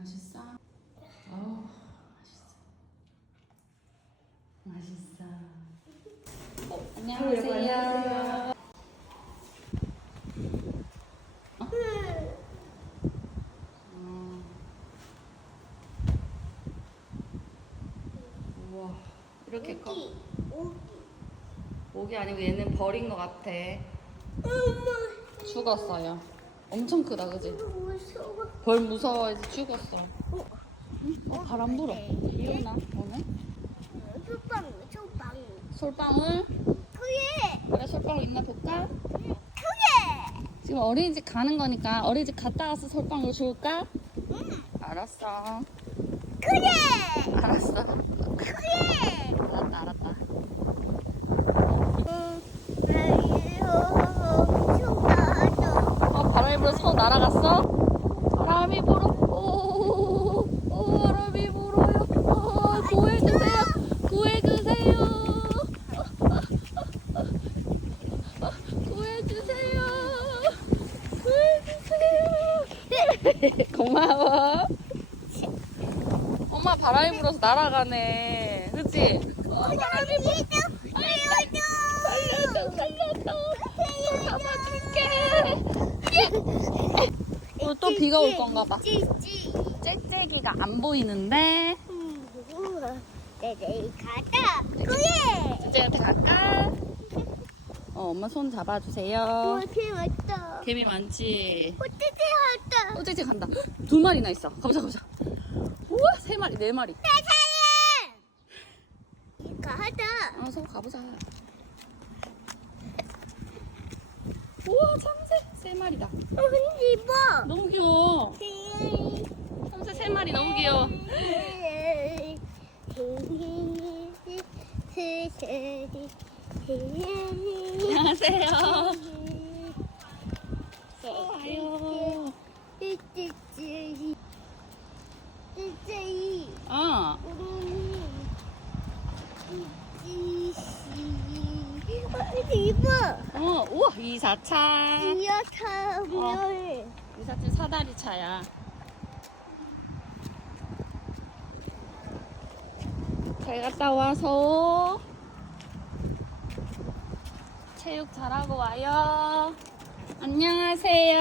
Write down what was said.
맛있어? 어 맛있어. 맛있어. 안녕하세요. 네, 안녕하세요. 어? 음. 우와, 이렇게 오기, 오기. 오기 아니고 얘는 버린 것 같아. 엄마. 죽었어요. 엄청 크다, 그지? 무서워. 벌 무서워해서 죽었어. 어, 어, 바람 불어. 일어나, 오늘? 소빵 소빵 솔방울? 크게 그래, 솔방울 있나 볼까? 크게 지금 어린이집 가는 거니까 어린이집 갔다 와서 솔방울 줄까? 응 알았어. 크게 알았어. 크게 알았다, 알았다. 어, 바람이 불어서 서 날아갔어? 바람이 불어. 오, 오, 바람이 불어요. 어, 구해주세요. 구해주세요. 구해주세요. 구해주세요. 고마워. 엄마 바람이 불어서 날아가네. 그치? 바람이 살려 또 비가 올 건가 봐. 찌찌 짹짹이가 안 보이는데 내내 가자 그래 짹짹한테 갈까? 어, 엄마 손 잡아주세요. 이렇게 왔다 개미 많지? 어떻게 왔다 어, 짹짹 간다. 두 마리나 있어. 가보자, 가보자. 우와, 세 마리, 네 마리. 가자 어, 서로 가보자. 우와, 참새 세 마리다. 언니 봐 너무 귀여워. 세 마리 너무 귀여워. 안녕하세요. 어서 와요. 어, 이봐 어, 우와, 이사차. 이어타 멸 이사차 사다리 차야. 잘 갔다 와서 체육 잘하고 와요. 안녕하세요.